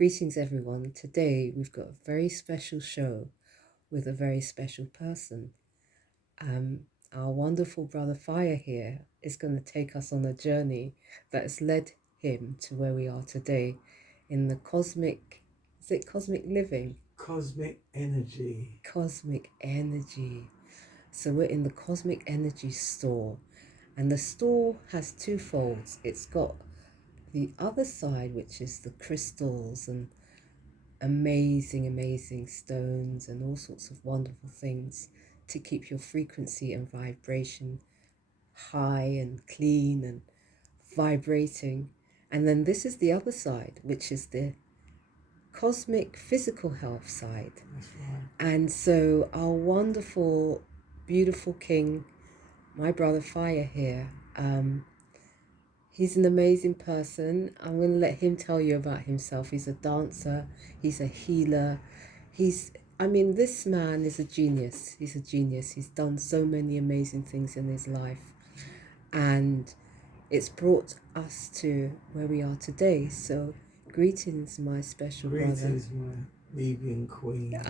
Greetings, everyone. Today we've got a very special show with a very special person. Our wonderful brother Fire here is going to take us on a journey that has led him to where we are today in the cosmic, is it cosmic living? Cosmic energy. Cosmic energy. So we're in the cosmic energy store, and the store has two folds. It's got the other side, which is the crystals and amazing stones and all sorts of wonderful things to keep your frequency and vibration high and clean and vibrating. And then this is the other side, which is the cosmic physical health side. That's right. And so our wonderful, beautiful king, my brother Fire here, he's an amazing person. I'm going to let him tell you about himself. He's a dancer. He's a healer. This man is a genius. He's a genius. He's done so many amazing things in his life. And it's brought us to where we are today. So greetings, my special brother. Greetings, my Libyan queen.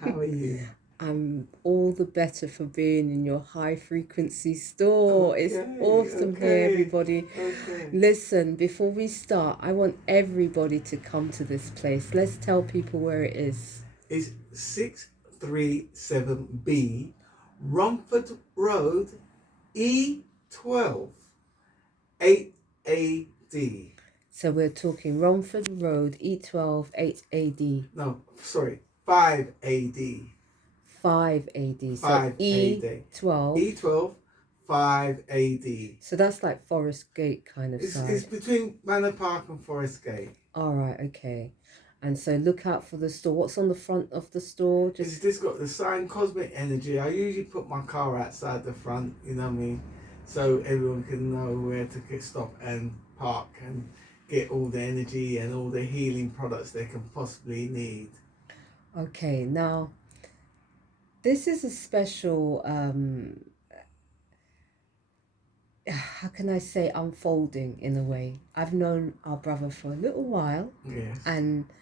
How are you? I'm all the better for being in your high frequency store. It's awesome here, everybody. Okay. Listen, before we start, I want everybody to come to this place. Let's tell people where it is. It's 637B, Romford Road, E12, 8AD. So we're talking Romford Road, E12, 8AD. No, sorry, 5AD. 5AD. So 5 E12. E12, 5AD. So that's like Forest Gate kind of side. It's between Manor Park and Forest Gate. All right, okay. And so look out for the store. What's on the front of the store? It's just got the sign Cosmic Energy. I usually put my car outside the front, you know what I mean? So everyone can know where to stop and park and get all the energy and all the healing products they can possibly need. Okay, now this is a special, how can I say, unfolding in a way. I've known our brother for a little while. Yes. And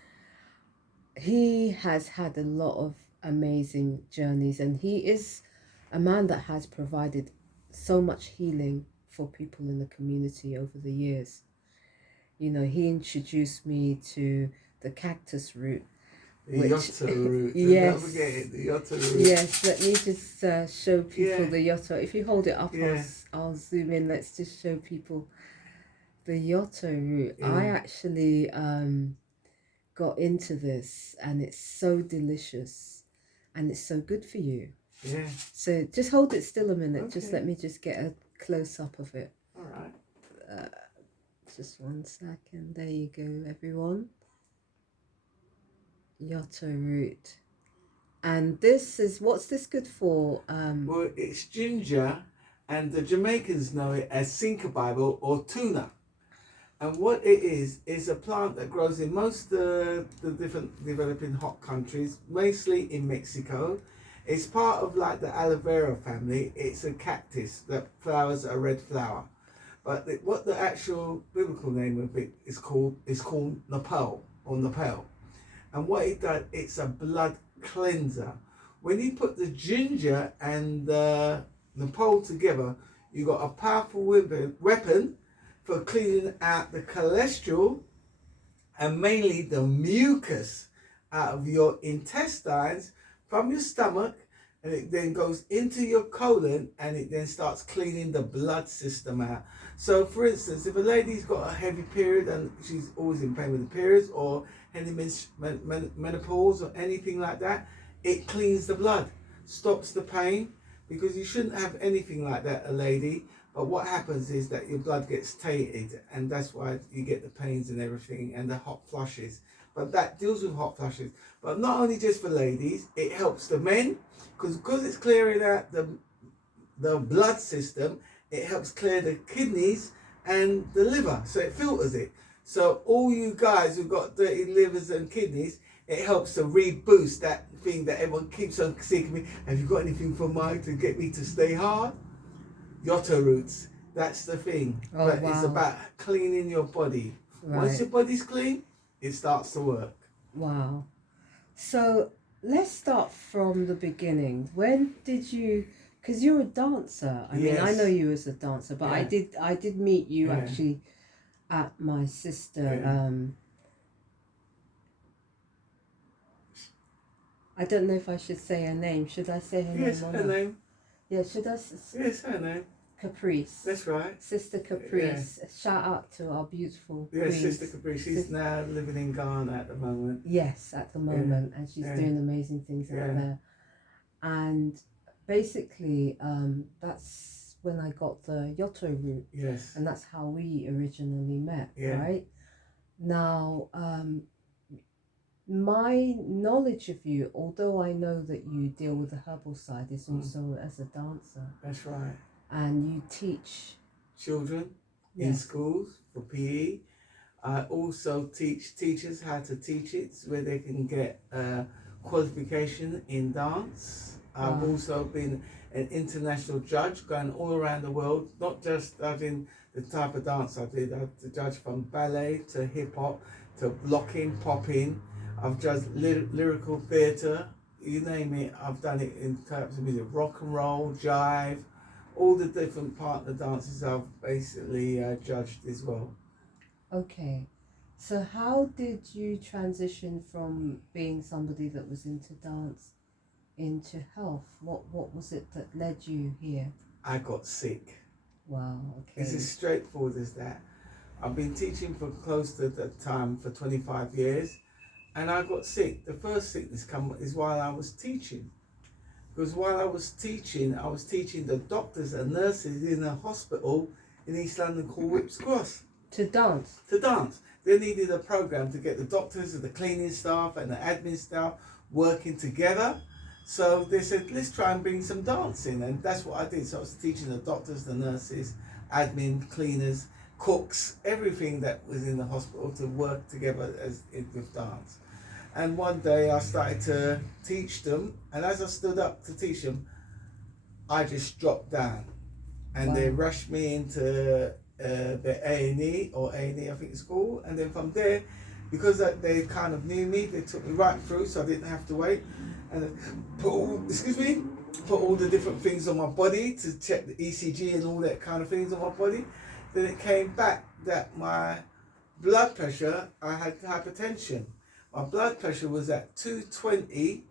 he has had a lot of amazing journeys, and he is a man that has provided so much healing for people in the community over the years. You know, he introduced me to the cactus root. The Yotta root. Yes. Don't forget it, the Yotta root. Yes, let me just show people the Yotta. If you hold it up, Yeah. I'll zoom in. Let's just show people the Yotta root. Yeah. I actually got into this, and it's so delicious and it's so good for you. Yeah. So just hold it still a minute. Okay. Just let me just get a close up of it. All right. Just 1 second. There you go, everyone. Yotta root. And this is, what's this good for? Well, it's ginger, and the Jamaicans know it as Cinca Bible or tuna. And what it is a plant that grows in most of the different developing hot countries, mostly in Mexico. It's part of like the aloe vera family. It's a cactus that flowers a red flower. But what the actual biblical name of it is called Nepal or Nepal. And what it does, it's a blood cleanser. When you put the ginger and the Nepal together, you got a powerful weapon for cleaning out the cholesterol and mainly the mucus out of your intestines from your stomach, and it then goes into your colon, and it then starts cleaning the blood system out. So for instance, if a lady's got a heavy period and she's always in pain with the periods, or any menopause or anything like that, it cleans the blood, stops the pain, because you shouldn't have anything like that, a lady. But what happens is that your blood gets tainted, and that's why you get the pains and everything and the hot flushes. But that deals with hot flushes. But not only just for ladies, it helps the men, because it's clearing out the blood system. It helps clear the kidneys and the liver, so it filters it. So all you guys who've got dirty livers and kidneys, it helps to reboost that thing that everyone keeps on seeking me. Have you got anything for mine to get me to stay hard? Yotta roots. That's the thing. Oh, but wow. It's about cleaning your body. Right. Once your body's clean, it starts to work. Wow. So let's start from the beginning. When did you? Because you're a dancer. I mean, I know Yes. you as a dancer, but Yeah. I did meet you Yeah. actually at my sister. Yeah. I don't know if I should say her name. Should I say her Yes, name or her not? name. Yeah, should I? Yes, her name. Caprice. That's right. Sister Caprice. Shout out to our beautiful Yeah, queen. Sister Caprice. She's now living in Ghana at the moment. Yes, at the moment, and she's doing amazing things out there. And basically, that's when I got the Yoto route. Yes. And that's how we originally met, Yeah. right? Now, my knowledge of you, although I know that you deal with the herbal side, is also as a dancer. That's right. And you teach children in schools for PE. I also teach teachers how to teach it where they can get qualification in dance. I've also been an international judge going all around the world, not just judging the type of dance I did. I had to judge from ballet to hip hop to locking, popping. I've judged lyrical theatre, you name it. I've done it in types of music, rock and roll, jive, all the different partner dances I've basically judged as well. Okay, so how did you transition from being somebody that was into dance into health? What was it that led you here? I got sick. Wow, okay. It's as straightforward as that. I've been teaching for close to that time for 25 years, and I got sick. The first sickness come is while I was teaching. Because while I was teaching the doctors and nurses in a hospital in East London called Whipps Cross. To dance? To dance. They needed a program to get the doctors and the cleaning staff and the admin staff working together. So they said, let's try and bring some dance in. And that's what I did. So I was teaching the doctors, the nurses, admin, cleaners, cooks, everything that was in the hospital to work together with dance. And one day I started to teach them, and as I stood up to teach them, I just dropped down, and they rushed me into the A&E, or A&E I think it's called, and then from there, because they kind of knew me, they took me right through, so I didn't have to wait, and put all the different things on my body to check the ECG and all that kind of things on my body. Then it came back that my blood pressure, I had hypertension. My blood pressure was at 220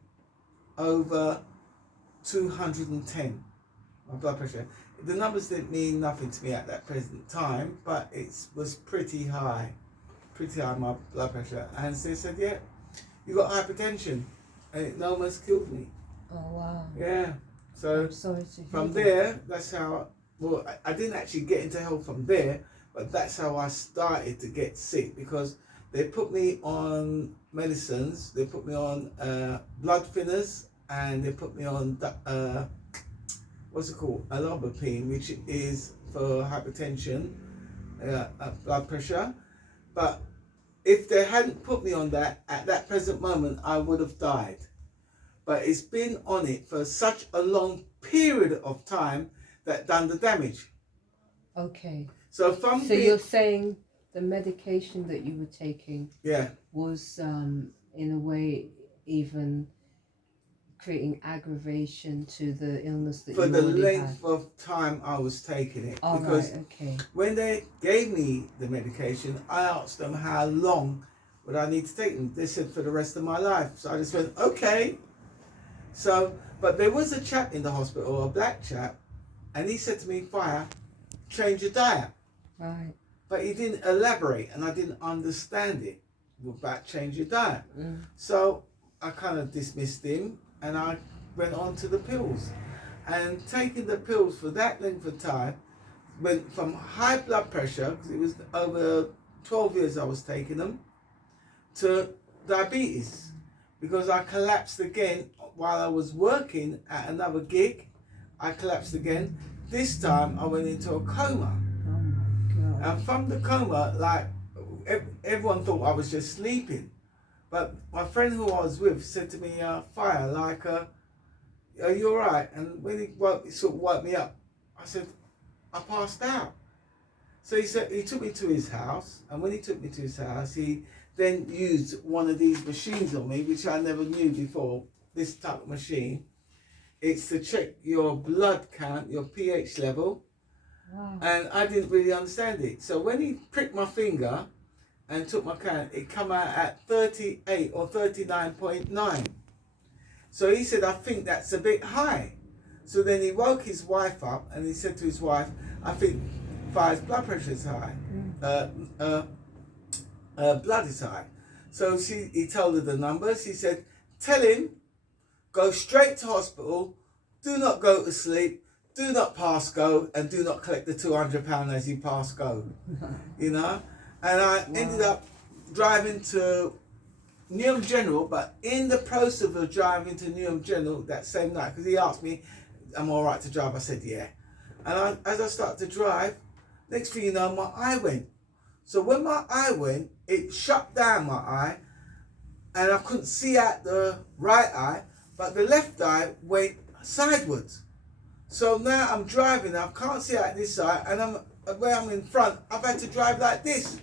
over 210. My blood pressure. The numbers didn't mean nothing to me at that present time, but it was pretty high, my blood pressure. And so they said, yeah, you got hypertension, and it almost killed me. Oh wow. Yeah. So I'm sorry to hear from that. there, that's how. Well, I didn't actually get into health from there, but that's how I started to get sick, because they put me on medicines. They put me on blood thinners, and they put me on what's it called, alobapine, which is for hypertension, blood pressure. But if they hadn't put me on that at that present moment, I would have died. But it's been on it for such a long period of time that done the damage. Okay. So you're saying the medication that you were taking was in a way even creating aggravation to the illness that for you the already length had. of time I was taking it. Oh, because right, okay. when they gave me the medication, I asked them how long would I need to take them. They said for the rest of my life. So I just went, okay. So, but there was a chap in the hospital, a black chap, and he said to me, Fire, change your diet. Right. But he didn't elaborate, and I didn't understand it about change your diet. So I kind of dismissed him, and I went on to the pills. And taking the pills for that length of time went from high blood pressure, because it was over 12 years I was taking them, to diabetes, because I collapsed again while I was working at another gig. I collapsed again. This time I went into a coma. Oh my God. And from the coma, like, everyone thought I was just sleeping. But my friend who I was with said to me, Fire, like, are you all right? And when he sort of woke me up, I said, I passed out. So he took me to his house. And when he took me to his house, he then used one of these machines on me, which I never knew before, this type of machine. It's to check your blood count, your pH level. Wow. And I didn't really understand it. So when he pricked my finger and took my count, it come out at 38 or 39.9. So he said, I think that's a bit high. So then he woke his wife up and he said to his wife, I think Fire's blood pressure is high. Blood is high. So he told her the numbers. He said, tell him, go straight to hospital, do not go to sleep, do not pass go, and do not collect the £200 as you pass go. You know? And I ended up driving to Newham General, but in the process of driving to Newham General that same night, because he asked me, am I all right to drive? I said, yeah. And as I started to drive, next thing you know, my eye went. So when my eye went, it shut down my eye, and I couldn't see out the right eye, but the left eye went sideways. So now I'm driving, I can't see out this side, and where I'm in front, I've had to drive like this.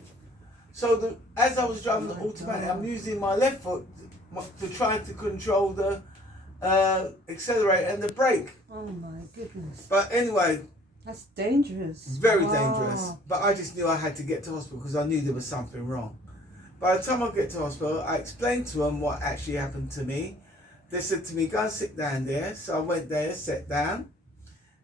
So as I was driving the automatic, I'm using my left foot to try to control the accelerator and the brake. Oh my goodness. But anyway. That's dangerous. Very dangerous. But I just knew I had to get to hospital because I knew there was something wrong. By the time I get to hospital, I explained to them what actually happened to me. They said to me, go and sit down there. So I went there, sat down.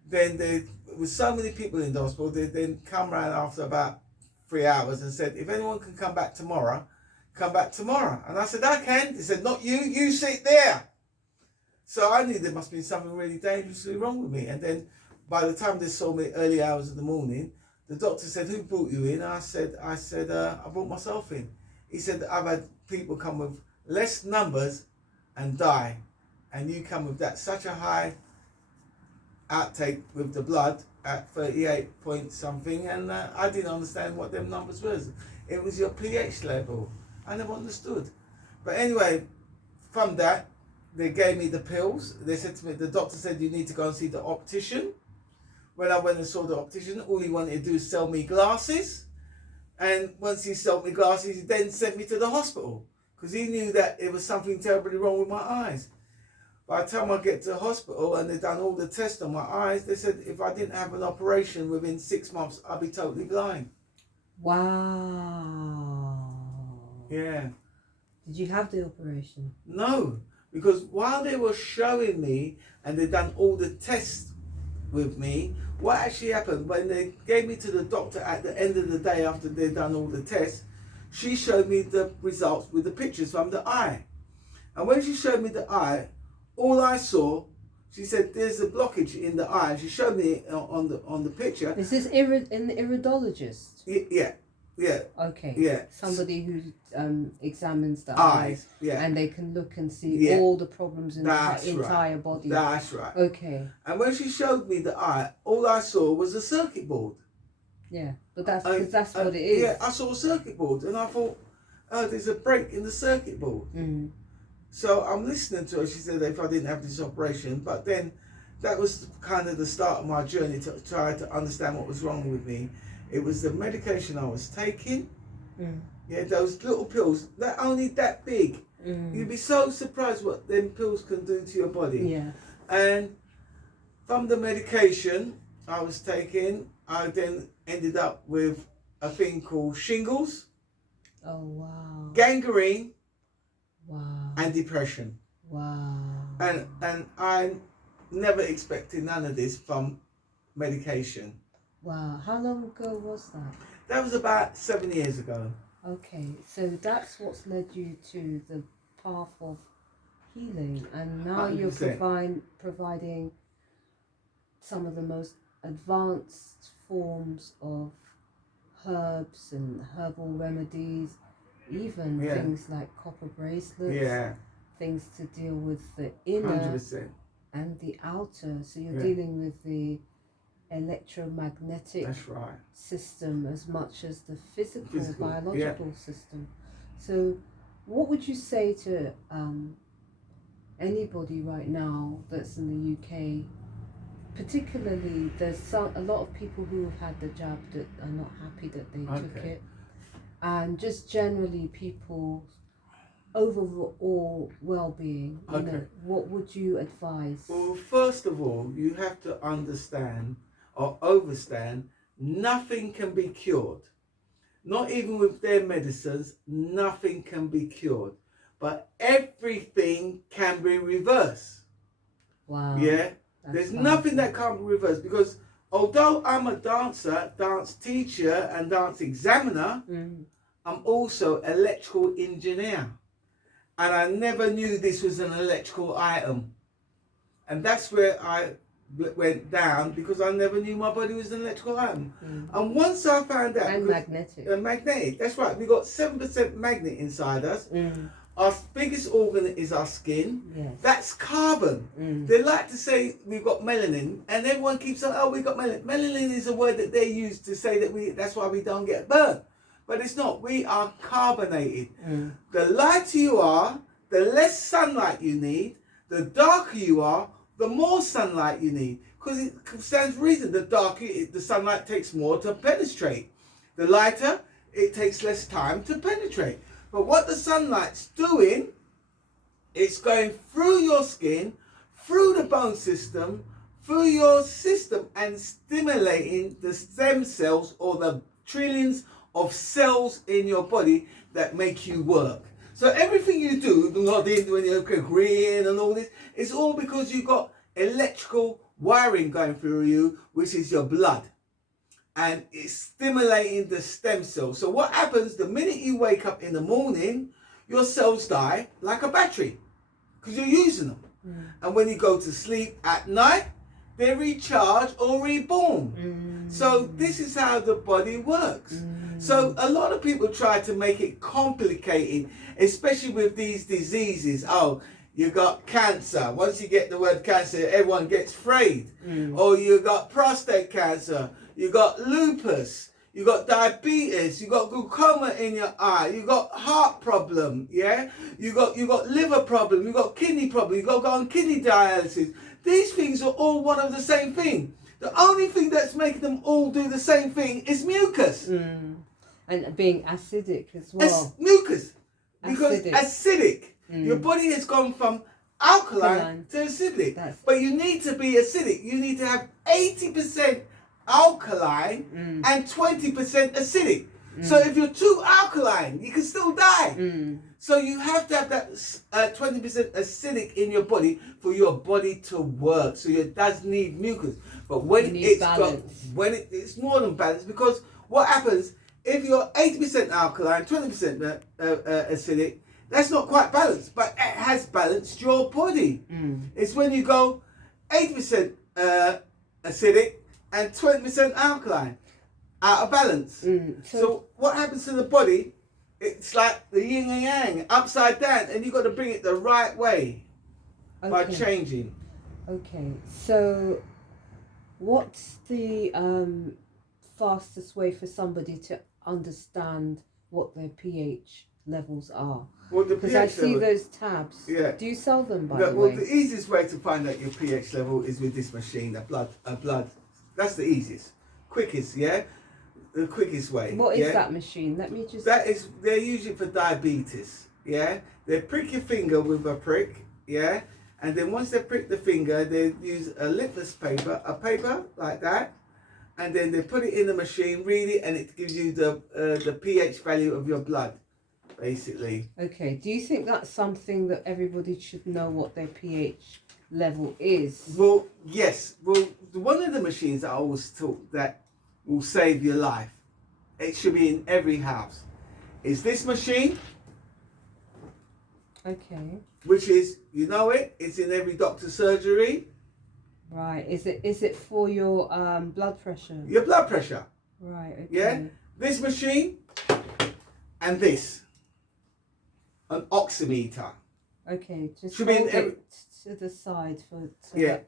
Then there was so many people in the hospital, they then come around after about 3 hours and said, if anyone can come back tomorrow, come back tomorrow. And I said, I can. They said, not you, you sit there. So I knew there must be something really dangerously wrong with me. And then by the time they saw me early hours of the morning, the doctor said, who brought you in? I said, I brought myself in. He said, I've had people come with less numbers and die. And you come with that such a high outtake with the blood at 38 point something, and I didn't understand what them numbers was. It was your pH level. I never understood. But anyway, from that, they gave me the pills. They said to me, the doctor said, you need to go and see the optician. When I went and saw the optician, all he wanted to do is sell me glasses. And once he sold me glasses, he then sent me to the hospital because he knew that it was something terribly wrong with my eyes. By the time I get to the hospital and they've done all the tests on my eyes, they said if I didn't have an operation within 6 months, I'd be totally blind. Wow. Yeah. Did you have the operation? No, because while they were showing me and they'd done all the tests with me, what actually happened when they gave me to the doctor at the end of the day after they'd done all the tests, she showed me the results with the pictures from the eye. And when she showed me the eye, all I saw, she said, there's a blockage in the eye. She showed me on the picture. Is this an iridologist? Yeah. Okay. Yeah. Somebody who examines the eyes. Yeah. And they can look and see all the problems in the entire body. That's right. Okay. And when she showed me the eye, all I saw was a circuit board. Yeah, but that's what it is. Yeah, I saw a circuit board and I thought, oh, there's a break in the circuit board. Mm. So I'm listening to her. She said if I didn't have this operation, but then that was kind of the start of my journey to try to understand what was wrong with me. It was the medication I was taking. Mm. Yeah, those little pills, they're only that big. Mm. You'd be so surprised what them pills can do to your body. Yeah. And from the medication I was taking, I then ended up with a thing called shingles. Oh, wow. Gangrene. Wow. And depression. Wow. And I never expected none of this from medication. Wow. How long ago was that? That was about 7 years ago. Okay, so that's what's led you to the path of healing, and now 100%. You're providing some of the most advanced forms of herbs and herbal remedies, even things like copper bracelets, things to deal with the inner 100%. and the outer. So you're dealing with the electromagnetic system as much as the physical biological system. So what would you say to anybody right now that's in the UK? Particularly, there's a lot of people who have had the jab that are not happy that they took it. and just generally people's overall well-being, you Okay. know, what would you advise? Well, first of all, you have to understand or understand nothing can be cured. Not even with their medicines, nothing can be cured. But everything can be reversed. Wow. Yeah? That's There's powerful. nothing that can't be reversed, because although I'm a dancer, dance teacher, and dance examiner, I'm also electrical engineer. And I never knew this was an electrical item. And that's where I went down, because I never knew my body was an electrical item. And once I found out, And magnetic. Magnetic, that's right. We've got 7% magnet inside us. Our biggest organ is our skin. Yes. That's carbon. They like to say we've got melanin, and everyone keeps saying, oh, we've got melanin. Melanin is a word that they use to say that that's why we don't get burnt. But it's not. We are carbonated. The lighter you are, the less sunlight you need. The darker you are, the more sunlight you need. Because it stands to reason. The darker, the sunlight takes more to penetrate. The lighter, it takes less time to penetrate. But what the sunlight's doing, it's going through your skin, through the bone system, through your system, and stimulating the stem cells, or the trillions of cells in your body that make you work. So everything you do, nodding, when you're agreeing and all this, it's all because you've got electrical wiring going through you, which is your blood. And it's stimulating the stem cells. So what happens the minute you wake up in the morning, your cells die like a battery, because you're using them. And when you go to sleep at night, they recharge or reborn. So this is how the body works. So a lot of people try to make it complicated, especially with these diseases. Oh, you got cancer. Once you get the word cancer, everyone gets afraid. Or you got prostate cancer. You got lupus. You got diabetes. You got glaucoma in your eye. You got heart problem. Yeah. You got liver problem. You got kidney problem. You got to go on kidney dialysis. These things are all one of the same thing. The only thing that's making them all do the same thing is mucus. And being acidic as well. Mucus. Because acidic. Mm. Your body has gone from alkaline to acidic. But you need to be acidic. You need to have 80% alkaline and 20% acidic. So if you're too alkaline, you can still die. So you have to have that 20% acidic in your body for your body to work. So it does need mucus. But when it's more than balanced, because what happens if you're 80% alkaline, 20% acidic, that's not quite balanced, but it has balanced your body. It's when you go 80% acidic and 20% alkaline, out of balance. So what happens to the body? It's like the yin and yang, upside down, and you've got to bring it the right way by changing. Okay, so what's the fastest way for somebody to understand what their pH levels are? Well, because I see those tabs. Yeah. Do you sell them, by the way? Well, the easiest way to find out your pH level is with this machine, a blood. That's the easiest, quickest, yeah? The quickest way. What is that machine? Let me just... They're usually for diabetes, yeah? They prick your finger with a prick, yeah? And then once they prick the finger, they use a litmus paper, a paper like that, and then they put it in the machine, read it, and it gives you the pH value of your blood, basically. Okay. Do you think that's something that everybody should know, what their pH level is? Well, yes. Well, one of the machines that I always thought that will save your life, it should be in every house, is this machine. Okay. Which is, you know it, it's in every doctor's surgery. Right. Is it for your blood pressure? Your blood pressure. Right. Okay. Yeah. This machine and this, an oximeter. Okay. Just should hold it to the side for. An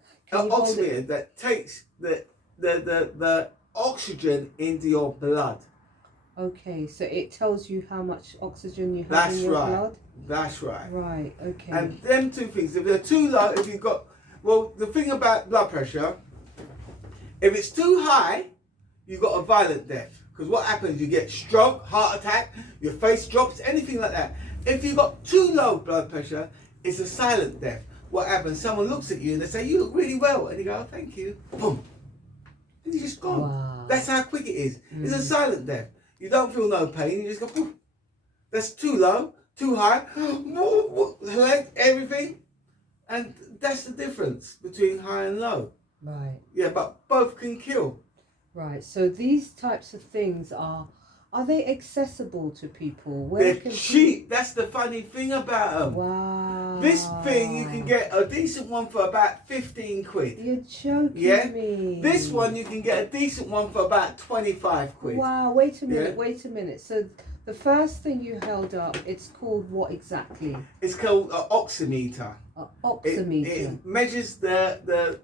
oximeter that takes the oxygen into your blood. Okay, so it tells you how much oxygen you have in your blood? That's right. Right, okay. And them two things, if they're too low, if you've got, well, the thing about blood pressure, if it's too high, you've got a violent death, Because what happens, you get stroke, heart attack, your face drops, anything like that. If you've got too low blood pressure, it's a silent death. What happens, someone looks at you and they say, you look really well. And you go, oh, thank you. Boom. And you're just gone. Wow. That's how quick it is. It's a silent death. You don't feel no pain. You just go, boom. That's too low, too high. Everything. And that's the difference between high and low. Right. Yeah, but both can kill. Right. So these types of things are they accessible to people? They're cheap. That's the funny thing about them. Wow. This thing, you can get a decent one for about 15 quid. You're joking me. This one, you can get a decent one for about 25 quid. Wow. Wait a minute. So the first thing you held up, it's called what exactly? It's called an oximeter. An oximeter. It measures the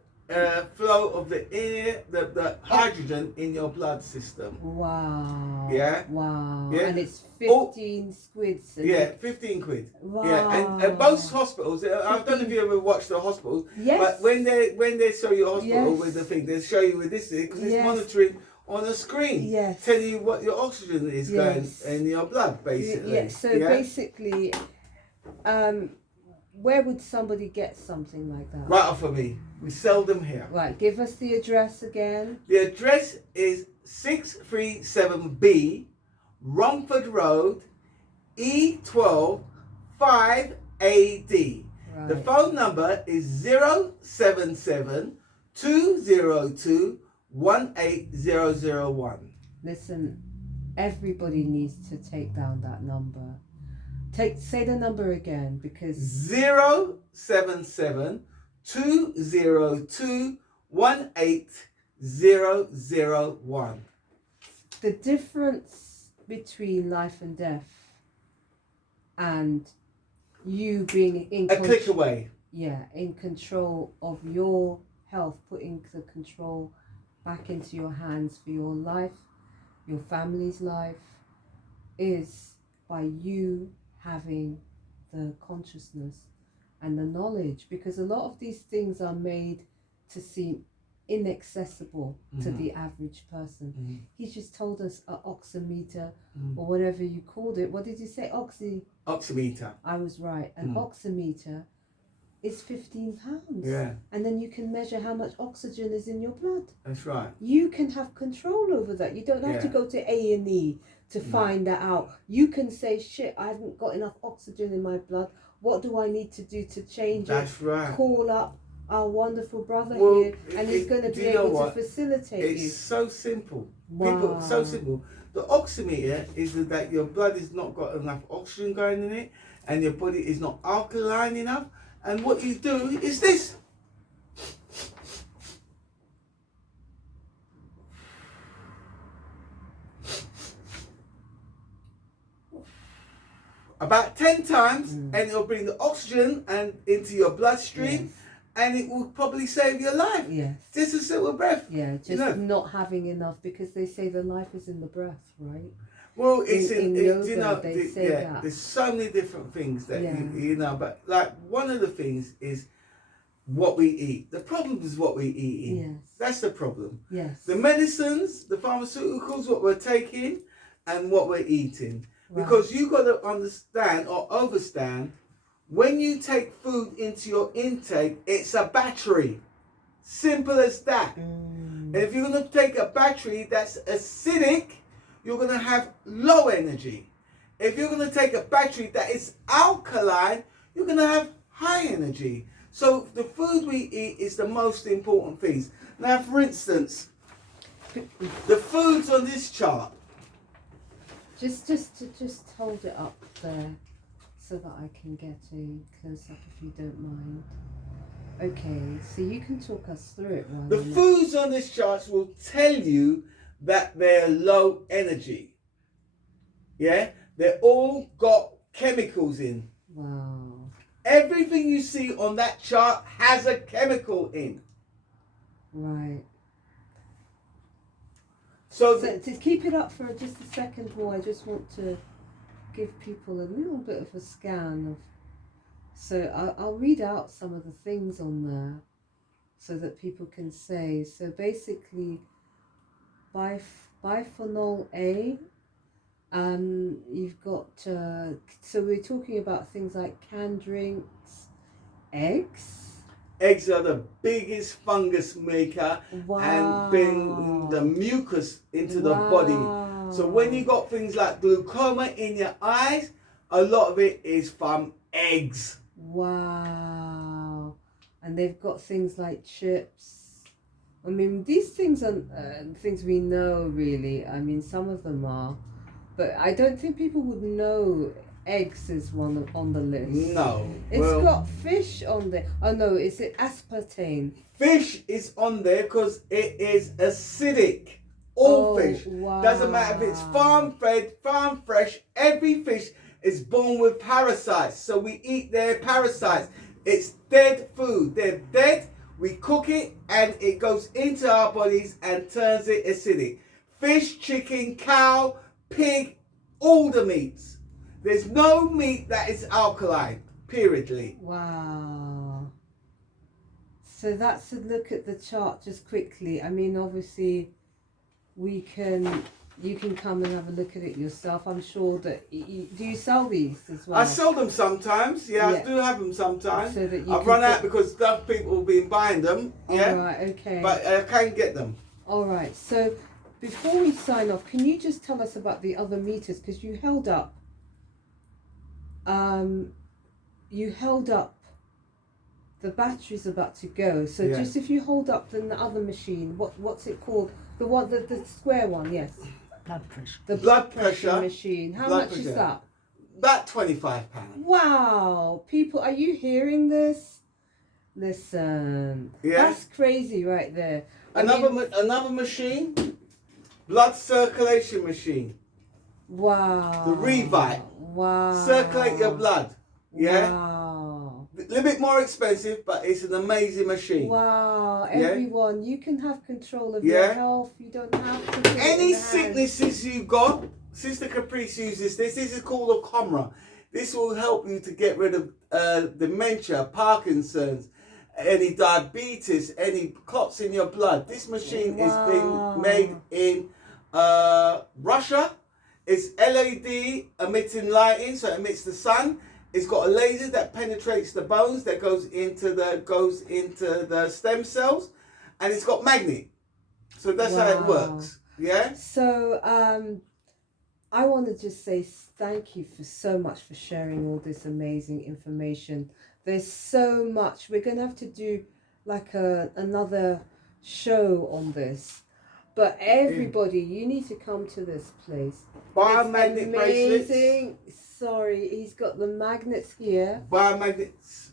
flow of the hydrogen in your blood system. Wow. Yeah. Wow. Yeah. And it's 15 squids. Yeah, 15 quid. Wow. Yeah, and most hospitals, I don't know if you ever watched the hospitals, Yes. but when they show you a hospital Yes. with the thing, they show you with this thing because it's Yes. monitoring on the screen, Yes. telling you what your oxygen is Yes. going in your blood, basically. Yeah. So basically, where would somebody get something like that? Right off of me. We sell them here. Right. Give us the address again. The address is 637B Romford Road, E12 5AD. Right. The phone number is 077 202 18001. Listen, everybody needs to take down that number. Say the number again, because 077 202 18001. the difference between life and death and you being in A click away. Yeah, in control of your health, putting the control back into your hands for your life, your family's life, is by you having the consciousness and the knowledge, because a lot of these things are made to seem inaccessible to the average person. He's just told us an oximeter or whatever you called it. What did you say? Oximeter. I was right. An oximeter is £15. Yeah. And then you can measure how much oxygen is in your blood. That's right. You can have control over that. You don't have to Yeah. go to A&E to find that out. You can say, shit, I haven't got enough oxygen in my blood. What do I need to do to change That's it? right. Call up our wonderful brother Well, here, and he's going to do be you know able to what? facilitate It's you. so simple. Wow. People, so simple. The oximeter is that your blood has not got enough oxygen going in it, and your body is not alkaline enough. And what you do is this. About 10 times, and it'll bring the oxygen and into your bloodstream, Yes. and it will probably save your life. Yes. Just a simple breath. Yeah, just You know? not having enough, because they say the life is in the breath, right? Well, it's In you yoga, know, they say that. there's so many different things that Yeah. you know, but like one of the things is what we eat. The problem is what we eat. Yes. That's the problem. Yes. The medicines, the pharmaceuticals, what we're taking, and what we're eating. Right. Because you got to understand or understand, when you take food into your intake, it's a battery. Simple as that. And if you're going to take a battery that's acidic, you're going to have low energy. If you're going to take a battery that is alkaline, you're going to have high energy. So the food we eat is the most important things. Now, for instance, the foods on this chart. Just hold it up there so that I can get a close up, if you don't mind. Okay, so you can talk us through it. The foods on this chart will tell you that they're low energy. Yeah? They're all got chemicals in. Wow. Everything you see on that chart has a chemical in. Right. So So to keep it up for just a second more, I just want to give people a little bit of a scan of. So I'll read out some of the things on there so that people can say. So basically, by bisphenol A. You've got, so we're talking about things like canned drinks, eggs. Eggs are the biggest fungus maker and bring the mucus into the body. So when you got things like glaucoma in your eyes, a lot of it is from eggs. Wow. And they've got things like chips. I mean, these things are things we know, really. I mean, some of them are. But I don't think people would know eggs is one on the list. No. It's got fish on there. Oh, no, is it aspartame? Fish is on there because it is acidic. All fish. Wow. Doesn't matter if it's farm-fed, farm-fresh. Every fish is born with parasites. So we eat their parasites. It's dead food. They're dead. We cook it and it goes into our bodies and turns it acidic. Fish, chicken, cow, pig, all the meats. There's no meat that is alkaline, periodly. Wow. So that's a look at the chart just quickly. I mean, obviously, you can come and have a look at it yourself. I'm sure that, do you sell these as well? I sell them sometimes, yeah. I do have them sometimes. So that I've run out because stuff people have been buying them, yeah. All right, okay. But I can get them. All right, so before we sign off, can you just tell us about the other meters? Because you held up the battery's about to go. So just if you hold up the other machine, what's it called? The one, the square one, yes. Blood pressure. The blood pressure machine. How much is that? About £25. Wow, people, are you hearing this? Listen, that's crazy right there. Another machine, blood circulation machine. Wow. The Revite. Wow. Circulate your blood. Yeah. Wow. A little bit more expensive, but it's an amazing machine. Wow. Everyone, you can have control of your health. You don't have to. Put Any sicknesses you've got, Sister Caprice uses this. This is called a Comra. This will help you to get rid of dementia, Parkinson's, any diabetes, any clots in your blood. This machine is being made in Russia. It's LED emitting lighting, so it emits the sun. It's got a laser that penetrates the bones that goes into the stem cells, and it's got magnet. So that's how it works. Yeah. So I want to just say thank you so much for sharing all this amazing information. There's so much. We're gonna have to do like another show on this. But everybody, you need to come to this place. Biomagnet bracelets. Sorry, he's got the magnets here. Biomagnets,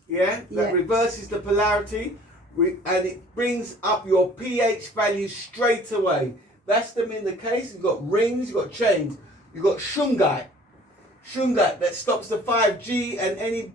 that reverses the polarity and it brings up your pH value straight away. That's them in the case. You've got rings, you've got chains, you've got shungite. Shungite that stops the 5G and any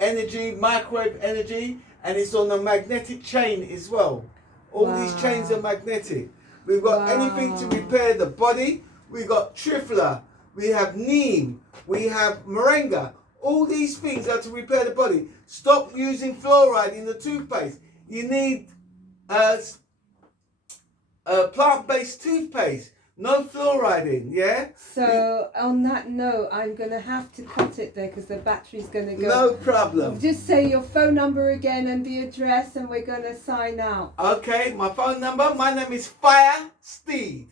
energy, microwave energy, and it's on a magnetic chain as well. All these chains are magnetic. We've got anything to repair the body. We've got trifla, we have neem, we have moringa. All these things are to repair the body. Stop using fluoride in the toothpaste. You need plant-based toothpaste. No fluoride in, yeah? So on that note, I'm going to have to cut it there because the battery's going to go. No problem. Just say your phone number again and the address and we're going to sign out. Okay, my phone number, my name is Fire Steed.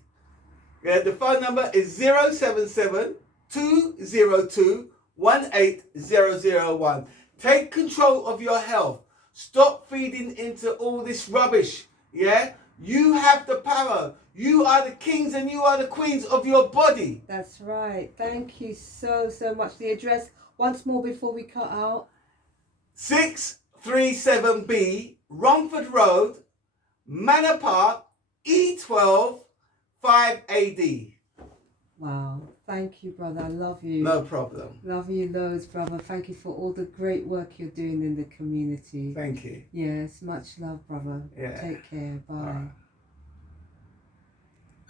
Yeah, the phone number is 077 202 18001. Take control of your health. Stop feeding into all this rubbish, yeah? You have the power. You are the kings and you are the queens of your body. That's right. Thank you so much. The address, once more before we cut out. 637B, Romford Road, Manor Park, E12, 5AD. Wow. Thank you, brother. I love you. No problem. Love you loads, brother. Thank you for all the great work you're doing in the community. Thank you. Yes, much love, brother. Yeah. Take care. Bye.